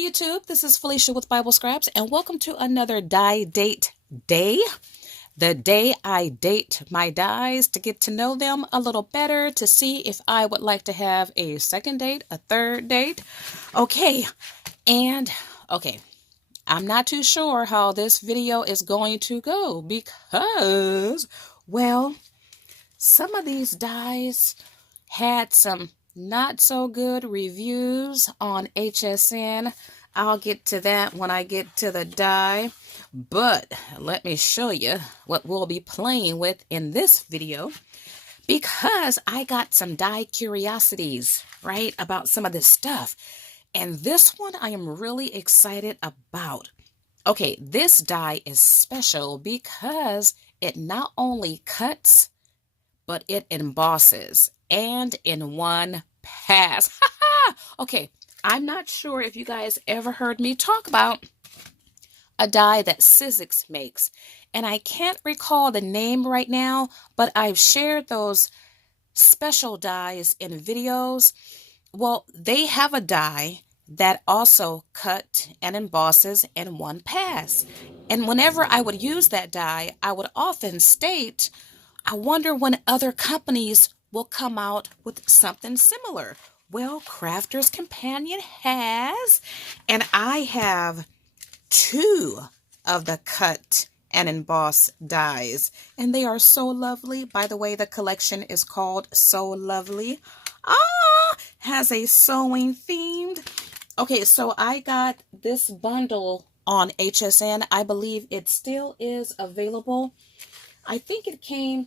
YouTube, this is Felicia with Bible Scraps, and welcome to another die date day. The day I date my dies to get to know them a little better, to see if I would like to have a second date, a third date. Okay, I'm not too sure how this video is going to go because, well, some of these dies had some not so good reviews on HSN. I'll get to that when I get to the die, but let me show you what we'll be playing with in this video, because I got some die curiosities, right, about some of this stuff. And this one I am really excited about. Okay, this die is special because it not only cuts, but it embosses, and in one pass. Okay, I'm not sure if you guys ever heard me talk about a die that Sizzix makes, and I can't recall the name right now, but I've shared those special dies in videos. Well, they have a die that also cut and embosses in one pass, and whenever I would use that die, I would often state, I wonder when other companies will come out with something similar. Well, Crafter's Companion has, and I have two of the cut and emboss dies, and they are so lovely. By the way, the collection is called So Lovely. Has a sewing themed. Okay, so I got this bundle on HSN. I believe it still is available. I think it came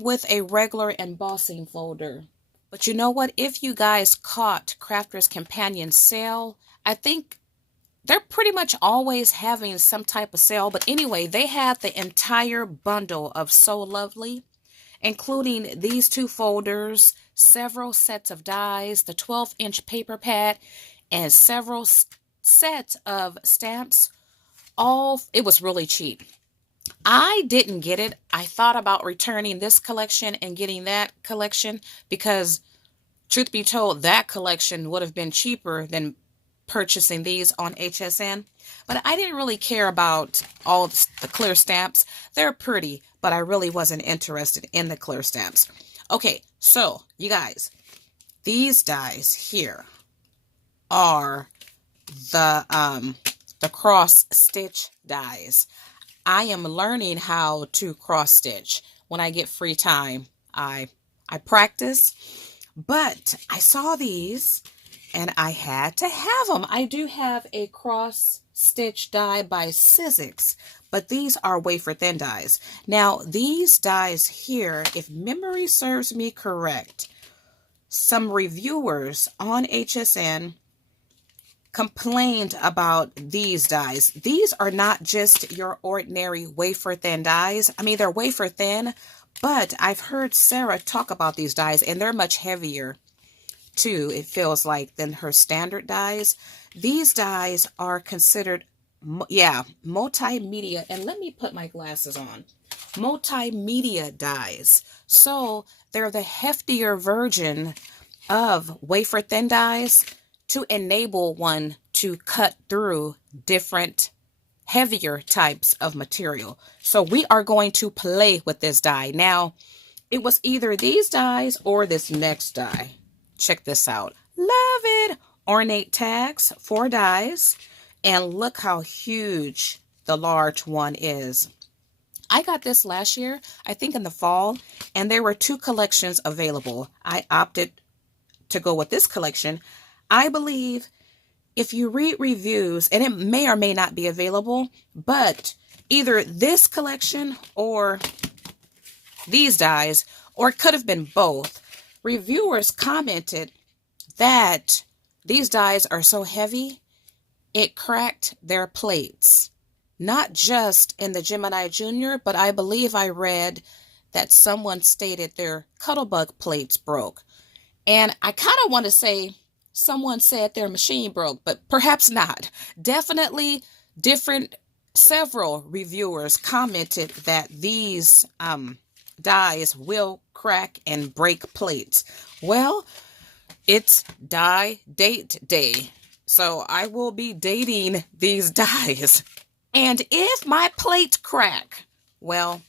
with a regular embossing folder. But you know what? If you guys caught Crafter's Companion sale, I think they're pretty much always having some type of sale. But anyway, they had the entire bundle of So Lovely, including these two folders, several sets of dies, the 12-inch paper pad, and several sets of stamps. It was really cheap. I didn't get it. I thought about returning this collection and getting that collection because, truth be told, that collection would have been cheaper than purchasing these on HSN. But I didn't really care about all the clear stamps. They're pretty, but I really wasn't interested in the clear stamps. Okay, so you guys, these dies here are the cross stitch dies. I am learning how to cross stitch. When I get free time, I practice, but I saw these and I had to have them. I do have a cross stitch die by Sizzix, but these are wafer thin dies. Now, these dies here, if memory serves me correct, some reviewers on HSN complained about these dies. These are not just your ordinary wafer thin dies. I mean, they're wafer thin, but I've heard Sarah talk about these dies, and they're much heavier too, it feels like, than her standard dies. These dies are considered, multimedia. And let me put my glasses on. Multimedia dies. So they're the heftier version of wafer thin dies, to enable one to cut through different heavier types of material. So we are going to play with this die. Now, it was either these dies or this next die. Check this out. Love it. Ornate tags, 4 dies. And look how huge the large one is. I got this last year, I think in the fall, and there were 2 collections available. I opted to go with this collection. I believe if you read reviews, and it may or may not be available, but either this collection or these dies, or it could have been both, reviewers commented that these dies are so heavy, it cracked their plates. Not just in the Gemini Junior, but I believe I read that someone stated their Cuttlebug plates broke. And I kind of want to say, someone said their machine broke, but perhaps not. Definitely several reviewers commented that these dies will crack and break plates. Well, it's die date day. So I will be dating these dies. And if my plates crack, well,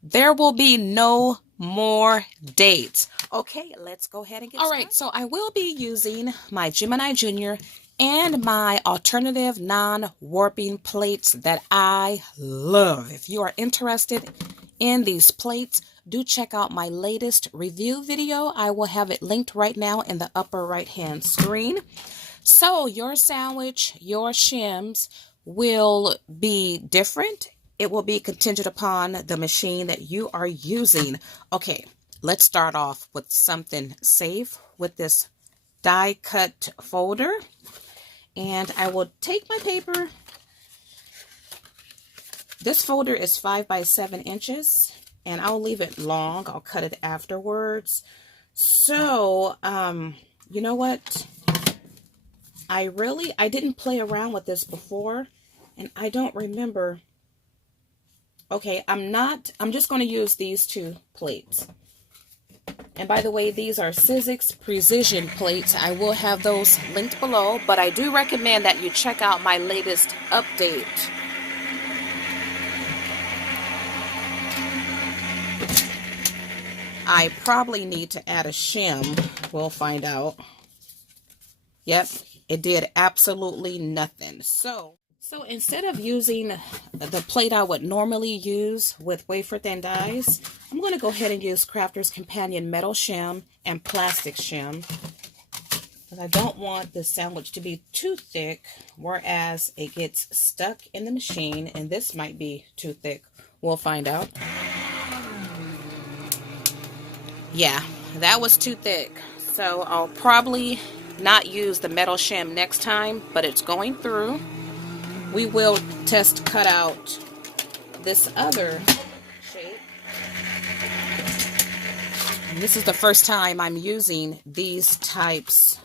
there will be no more dates. Okay, let's go ahead and get started. All right, so I will be using my Gemini Junior and my alternative non-warping plates that I love. If you are interested in these plates, do check out my latest review video. I will have it linked right now in the upper right-hand screen. So your sandwich, your shims will be different. It will be contingent upon the machine that you are using. Okay, let's start off with something safe with this die cut folder. And I will take my paper. This folder is 5 by 7 inches, and I'll leave it long. I'll cut it afterwards. So, you know what? I didn't play around with this before, and I don't remember. Okay, I'm just going to use these 2 plates. And by the way, these are Sizzix Precision plates. I will have those linked below, but I do recommend that you check out my latest update. I probably need to add a shim. We'll find out. Yep, it did absolutely nothing. So instead of using the plate I would normally use with wafer thin dies, I'm going to go ahead and use Crafter's Companion metal shim and plastic shim, because I don't want the sandwich to be too thick, whereas it gets stuck in the machine, and this might be too thick. We'll find out. Yeah, that was too thick. So I'll probably not use the metal shim next time, but it's going through. We will test cut out this other shape. And this is the first time I'm using these types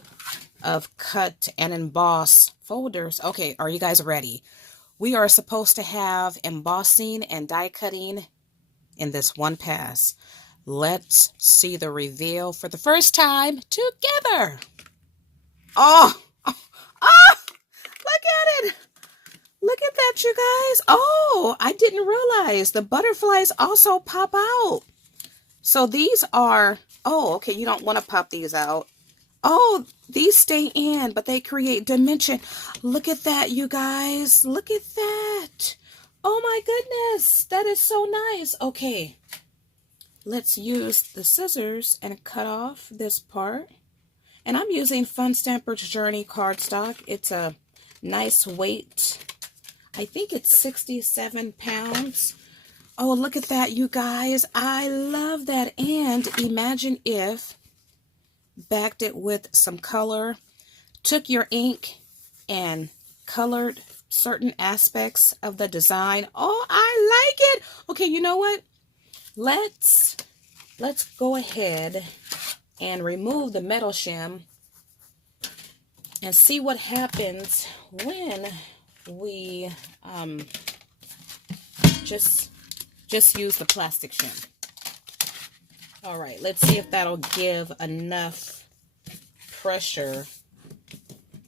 of cut and emboss folders. Okay, are you guys ready? We are supposed to have embossing and die cutting in this one pass. Let's see the reveal for the first time together. Oh, look at it. Look at that, you guys. Oh, I didn't realize the butterflies also pop out. So these are, oh, okay, you don't want to pop these out. Oh, these stay in, but they create dimension. Look at that, you guys. Look at that. Oh my goodness, that is so nice. Okay, let's use the scissors and cut off this part. And I'm using Fun Stamper's Journey cardstock. It's a nice weight. I think it's 67 pounds. Oh, look at that, you guys. I love that. And imagine if backed it with some color, took your ink and colored certain aspects of the design. Oh, I like it. Okay, you know what? Let's go ahead and remove the metal shim and see what happens when we just use the plastic shim. All right, let's see if that'll give enough pressure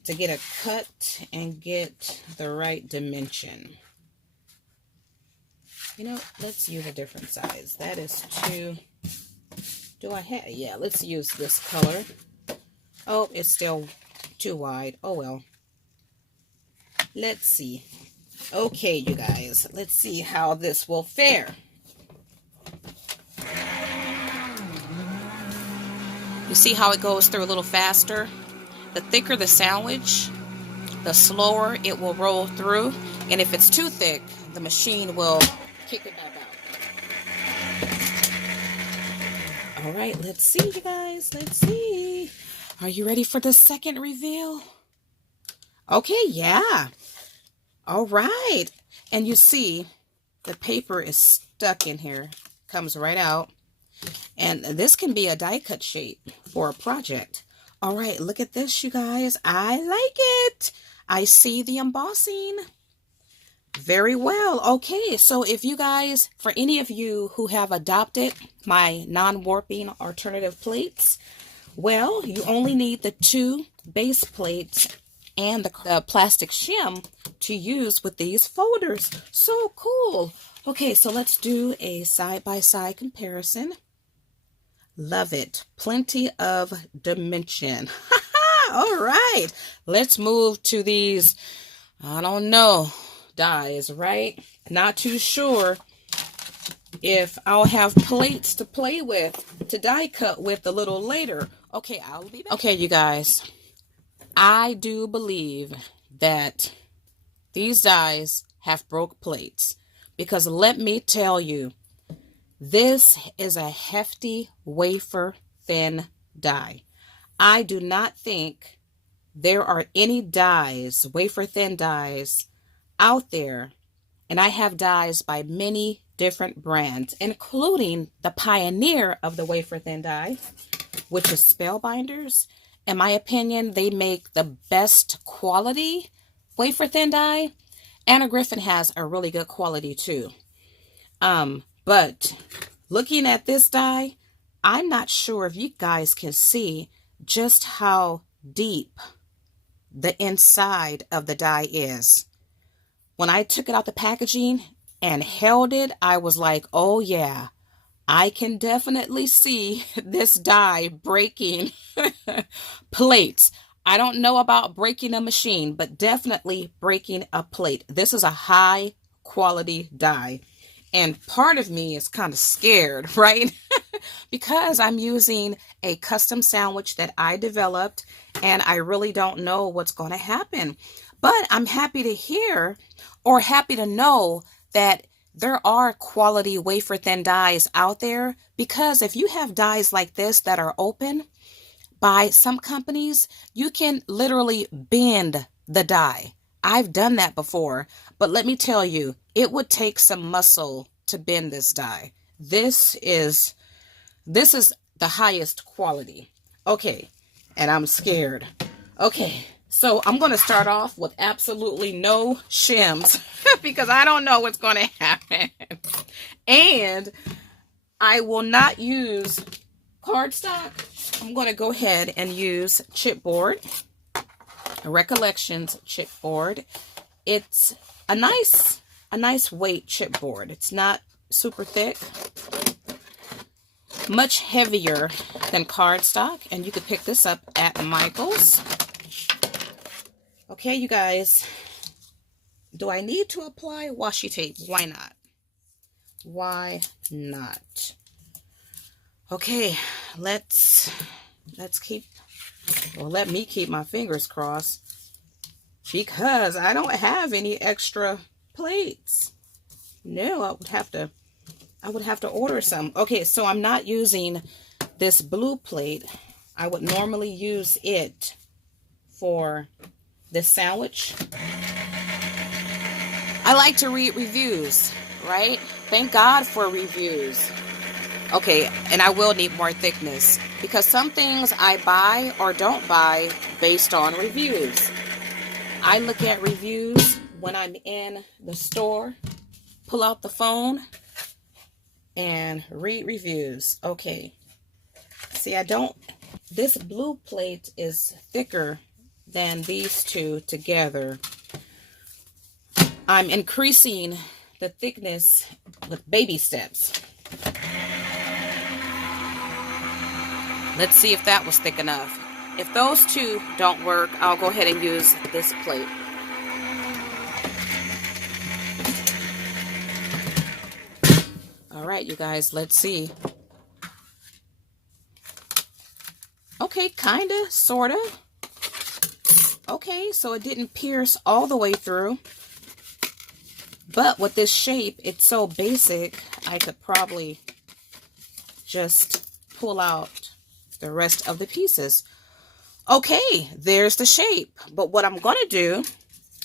to get a cut and get the right dimension. You know, let's use a different size. That is too... Do I have... Yeah, let's use this color. Oh, it's still too wide. Oh, well. Let's see. Okay, you guys. Let's see how this will fare. You see how it goes through a little faster? The thicker the sandwich, the slower it will roll through. And if it's too thick, the machine will kick it back out. All right, let's see, you guys. Let's see. Are you ready for the second reveal? Okay, yeah. All right. And you see, the paper is stuck in here. Comes right out. And this can be a die cut shape for a project. All right, look at this, you guys. I like it. I see the embossing. Very well. Okay, so if you guys, for any of you who have adopted my non-warping alternative plates, well, you only need the 2 base plates and the plastic shim to use with these folders. So cool. Okay, so let's do a side-by-side comparison. Love it. Plenty of dimension. All right, let's move to these, I don't know, dies, right? Not too sure if I'll have plates to play with, to die cut with a little later. Okay, I'll be back. Okay, you guys, I do believe that these dies have broke plates, because let me tell you, this is a hefty wafer thin die. I do not think there are any dies, wafer thin dies out there, and I have dies by many different brands, including the pioneer of the wafer thin die, which is Spellbinders. In my opinion, they make the best quality wafer thin die. Anna Griffin has a really good quality too. But looking at this die, I'm not sure if you guys can see just how deep the inside of the die is. When I took it out the packaging and held it, I was like, oh yeah, I can definitely see this die breaking plates. I don't know about breaking a machine, but definitely breaking a plate. This is a high quality die. And part of me is kind of scared, right? Because I'm using a custom sandwich that I developed, and I really don't know what's going to happen. But I'm happy to hear, or happy to know, that there are quality wafer thin dies out there, because if you have dies like this that are open by some companies, you can literally bend the die. I've done that before, but let me tell you, it would take some muscle to bend this die. This is the highest quality. Okay, and I'm scared. Okay, so I'm going to start off with absolutely no shims because I don't know what's going to happen. And I will not use cardstock. I'm going to go ahead and use Chipboard. Recollections Chipboard. It's a nice weight chipboard. It's not super thick, much heavier than cardstock, and you could pick this up at Michael's. Okay, you guys, do I need to apply washi tape? Why not? Why not? Okay, let me keep my fingers crossed, because I don't have any extra plates. No, I would have to order some. Okay, so I'm not using this blue plate. I would normally use it for this sandwich. I like to read reviews, right? Thank God for reviews. Okay, and I will need more thickness, because some things I buy or don't buy based on reviews. I look at reviews when I'm in the store, pull out the phone, and read reviews. Okay. See, this blue plate is thicker than these two together. I'm increasing the thickness with baby steps. Let's see if that was thick enough. If those two don't work, I'll go ahead and use this plate. All right, you guys, let's see. Okay, kind of, sort of. Okay, so it didn't pierce all the way through. But with this shape, it's so basic, I could probably just pull out the rest of the pieces. Okay, there's the shape. But what I'm going to do,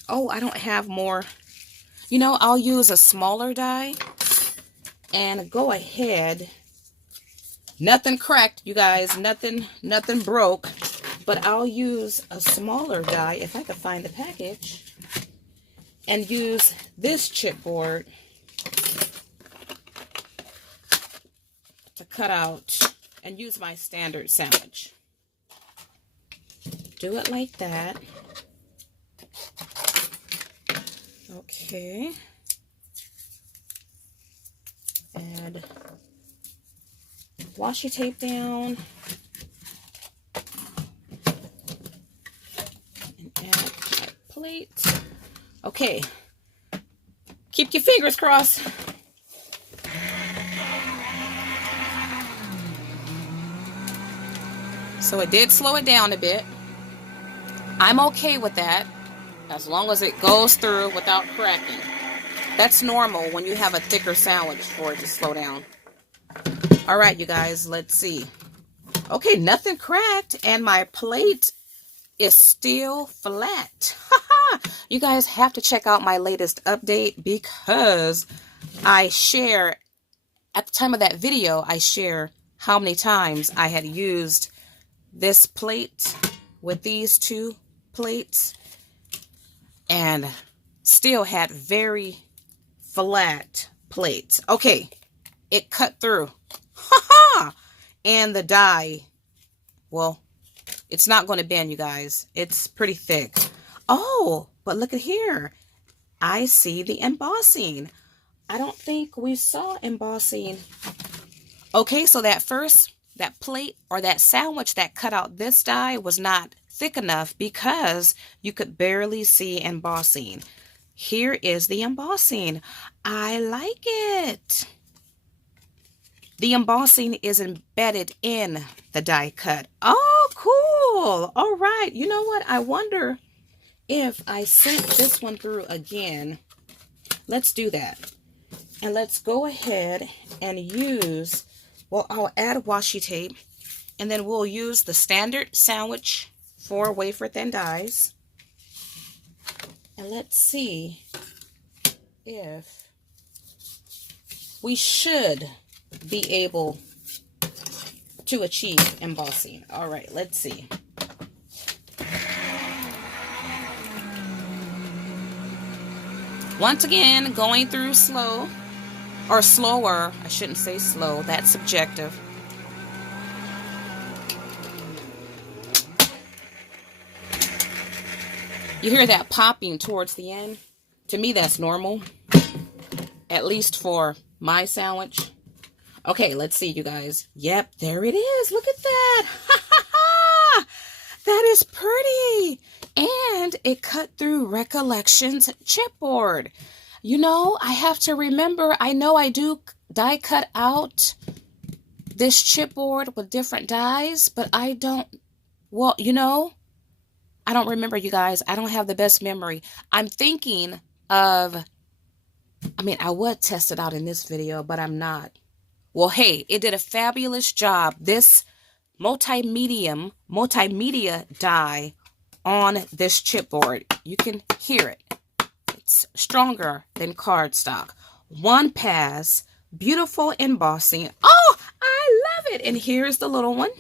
oh, I don't have more. You know, I'll use a smaller die and go ahead. Nothing cracked, you guys. Nothing broke. But I'll use a smaller die, if I could find the package, and use this chipboard to cut out and use my standard sandwich. Do it like that. Okay. Add washi tape down. And add my plate. Okay. Keep your fingers crossed. So it did slow it down a bit. I'm okay with that, as long as it goes through without cracking. That's normal when you have a thicker sandwich for it to slow down. All right, you guys, let's see. Okay, nothing cracked, and my plate is still flat. You guys have to check out my latest update, because I share, at the time of that video, I share how many times I had used this plate with these two plates and still had very flat plates. Okay, it cut through. And the die, well, it's not going to bend, you guys. It's pretty thick. Oh, but look at here. I see the embossing. I don't think we saw embossing. Okay, so that plate or that sandwich that cut out this die was not thick enough because you could barely see embossing. Here is the embossing. I like it. The embossing is embedded in the die cut. Oh, cool. All right. You know what? I wonder if I sent this one through again. Let's do that. And let's go ahead and use, well, I'll add washi tape, and then we'll use the standard sandwich for wafer thin dies. And let's see if we should be able to achieve embossing. All right, let's see. Once again, going through slow, or slower. I shouldn't say slow. That's subjective. You hear that popping towards the end? To me, that's normal. At least for my sandwich. Okay, let's see, you guys. Yep, there it is. Look at that. That is pretty. And it cut through Recollections chipboard. You know, I have to remember, I know I do die cut out this chipboard with different dies, but I don't, well, you know, I don't remember, you guys. I don't have the best memory. I'm thinking of, I mean, I would test it out in this video, but I'm not. Well, hey, it did a fabulous job. This multimedia die on this chipboard. You can hear it. It's stronger than cardstock. One pass, beautiful embossing. Oh, I love it. And here's the little one.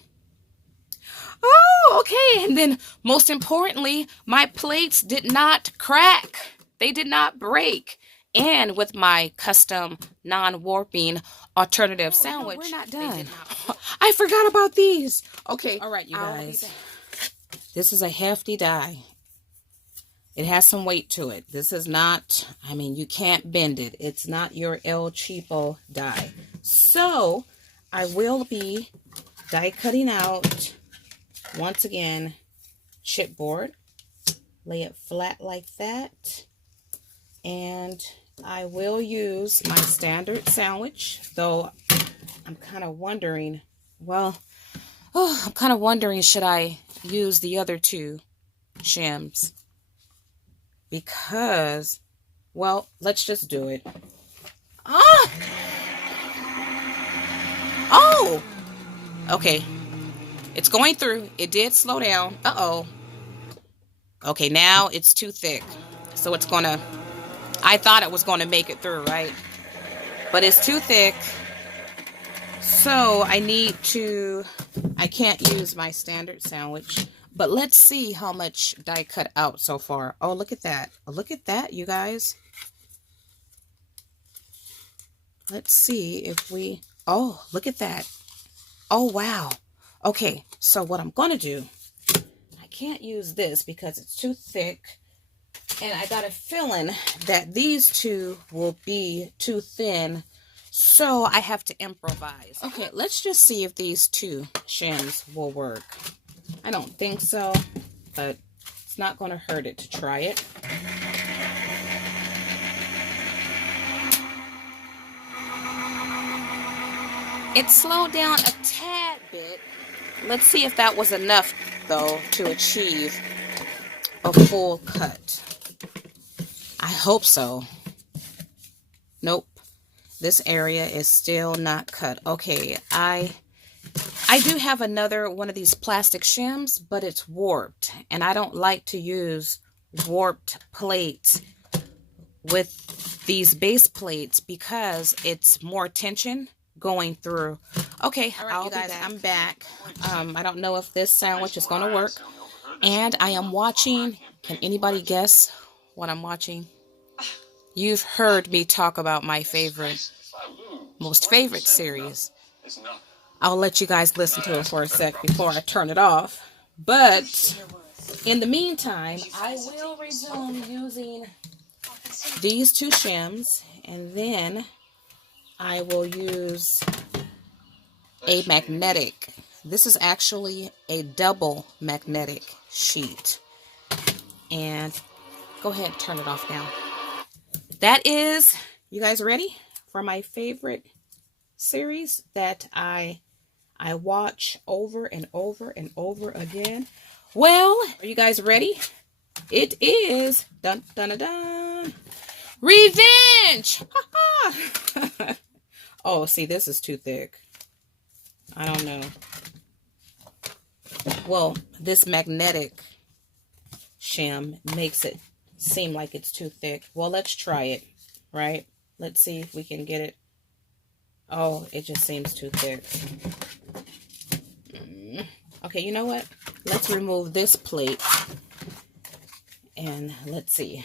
Oh, okay. And then most importantly, my plates did not crack. They did not break. And with my custom non-warping alternative sandwich, we're not done. I forgot about these. Okay. All right, you guys. This is a hefty die. It has some weight to it. This is not, I mean, you can't bend it. It's not your El Cheapo die. So, I will be die cutting out, once again, chipboard. Lay it flat like that. And I will use my standard sandwich, though I'm kind of wondering, well, I'm kind of wondering, should I use the other two shims? Because, well, let's just do it. Ah! Oh! Okay. It's going through. It did slow down. Uh-oh. Okay, now it's too thick. So it's going to, I thought it was going to make it through, right? But it's too thick. So I need to, I can't use my standard sandwich. But let's see how much die cut out so far. Oh, look at that. Look at that, you guys. Let's see if we, oh, look at that. Oh, wow. Okay, so what I'm going to do, I can't use this because it's too thick. And I got a feeling that these two will be too thin, so I have to improvise. Okay, let's just see if these two shims will work. I don't think so, but it's not going to hurt it to try it. It slowed down a tad bit. Let's see if that was enough, though, to achieve a full cut. I hope so. Nope. This area is still not cut. Okay, I do have another one of these plastic shims, but it's warped. And I don't like to use warped plates with these base plates because it's more tension going through. Okay, all right, you guys, I'm back. I don't know if this sandwich is going to work. And I am watching. Can anybody guess what I'm watching? You've heard me talk about my most favorite series. I'll let you guys listen to it for a sec before I turn it off. But in the meantime, I will resume using these two shims, and then I will use a magnetic. This is actually a double magnetic sheet. And go ahead and turn it off now. That is, you guys ready for my favorite series that I watch over and over and over again? Well, are you guys ready? It is dun dun dun dun. Revenge! Oh, see, this is too thick. I don't know. Well, this magnetic shim makes it seem like it's too thick. Well, let's try it, right? Let's see if we can get it. Oh, it just seems too thick. Okay, you know what? Let's remove this plate and let's see.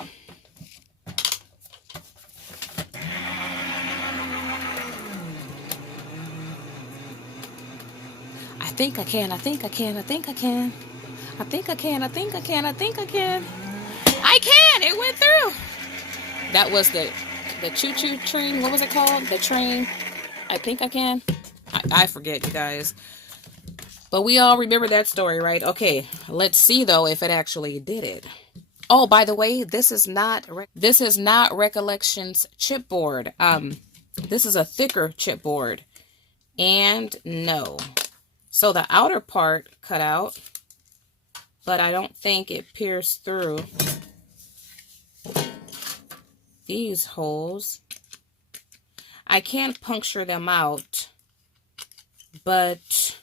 I think I can. I think I can. I think I can. I think I can. I think I can. I think I can. I can! It went through! That was the choo-choo train. What was it called? The train. I think I can. I forget, you guys. But we all remember that story, right? Okay, let's see, though, if it actually did it. Oh, by the way, this is not Recollection's chipboard. This is a thicker chipboard. And no. So the outer part cut out, but I don't think it pierced through these holes. I can't puncture them out, but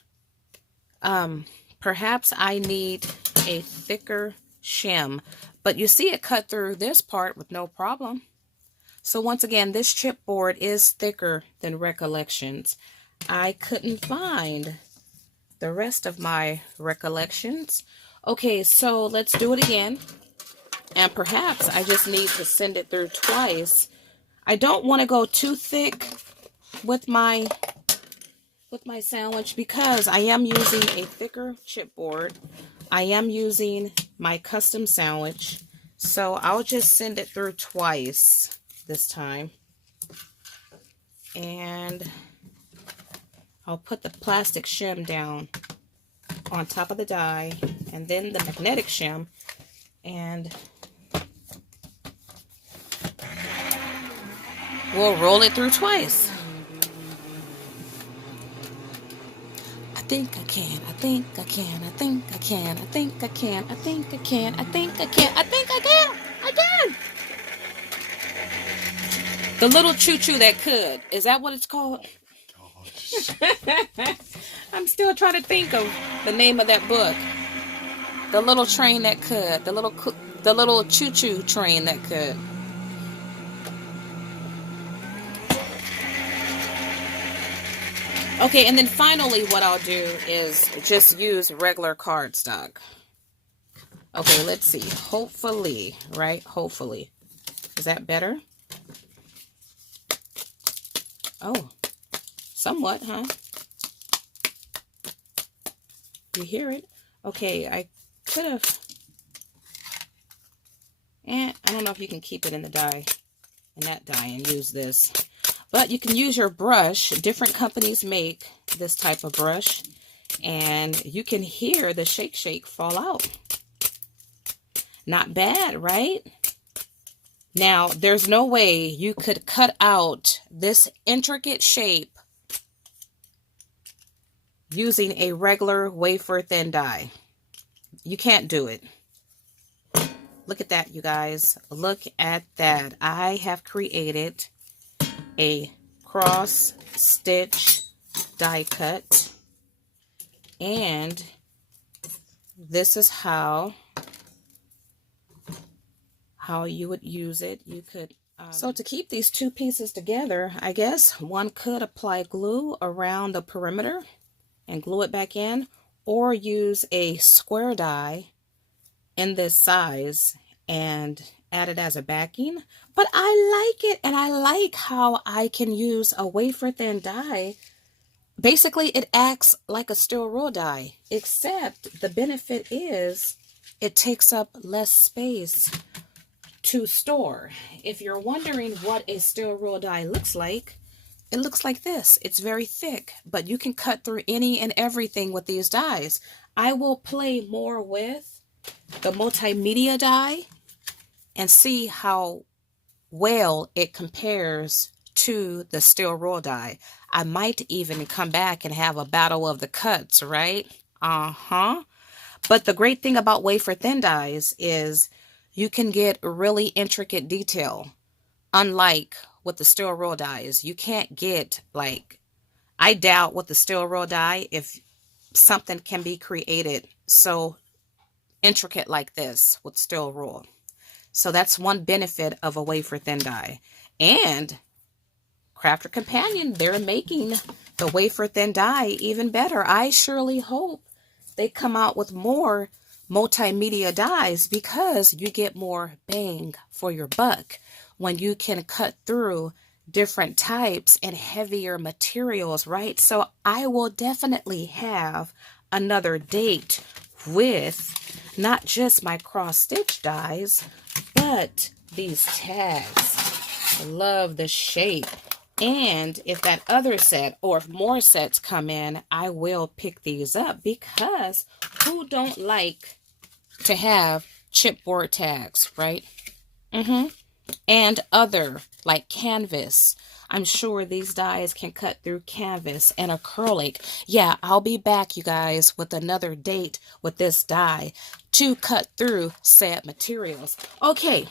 perhaps I need a thicker shim. But you see it cut through this part with no problem. So once again, this chipboard is thicker than Recollections. I couldn't find the rest of my Recollections. Okay, so let's do it again. And perhaps I just need to send it through twice. I don't want to go too thick with my sandwich because I am using a thicker chipboard. I am using my custom sandwich. So I'll just send it through twice this time. And I'll put the plastic shim down on top of the die, and then the magnetic shim, and we'll roll it through twice. I think I can, I think I can, I think I can, I think I can, I think I can, I think I can, I think I can, I can! The little choo-choo that could. Is that what it's called? I'm still trying to think of the name of that book. The little train that could. The little choo-choo train that could. Okay, and then finally what I'll do is just use regular cardstock. Okay, let's see. Hopefully, right? Hopefully. Is that better? Oh, somewhat, huh? You hear it? Okay, I could have... I don't know if you can keep it in the die, in that die, and use this. But you can use your brush. Different companies make this type of brush. And you can hear the shake fall out. Not bad, right? Now, there's no way you could cut out this intricate shape using a regular wafer thin die. You can't do it. Look at that, you guys. Look at that. I have created a cross stitch die cut. And this is how you would use it. You could so to keep these two pieces together, I guess one could apply glue around the perimeter and glue it back in, or use a square die in this size and add it as a backing. But I like it, and I like how I can use a wafer thin die. Basically, it acts like a steel rule die, except the benefit is it takes up less space to store. If you're wondering what a steel rule die looks like, it looks like this. It's very thick, but you can cut through any and everything with these dies. I will play more with the multimedia die and see how well it compares to the steel rule die. I might even come back and have a battle of the cuts, right? But the great thing about wafer thin dies is you can get really intricate detail. Unlike with the steel rule dies, you can't get, like, I doubt with the steel rule die if something can be created so intricate like this with steel rule. So that's one benefit of a wafer thin die. And Crafter Companion, they're making the wafer thin die even better. I surely hope they come out with more multimedia dies, because you get more bang for your buck when you can cut through different types and heavier materials, right? So I will definitely have another date with not just my cross stitch dies, but these tags. I love the shape. And if that other set, or if more sets come in, I will pick these up, because who don't like to have chipboard tags, right? And other, like canvas. I'm sure these dies can cut through canvas and acrylic. Yeah, I'll be back, you guys, with another date with this die to cut through said materials. Okay.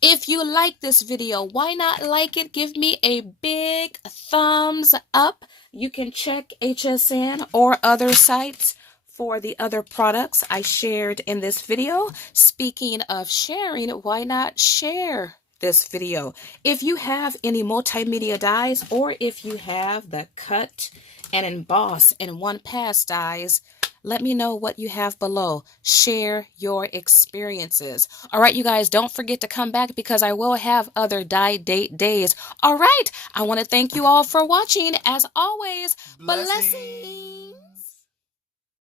If you like this video, why not like it? Give me a big thumbs up. You can check HSN or other sites for the other products I shared in this video. Speaking of sharing, why not share this video? If you have any multimedia dies, or if you have the cut and emboss in one pass dies, let me know what you have below. Share your experiences. All right, you guys, don't forget to come back, because I will have other die date days. All right, I want to thank you all for watching. As always, blessings.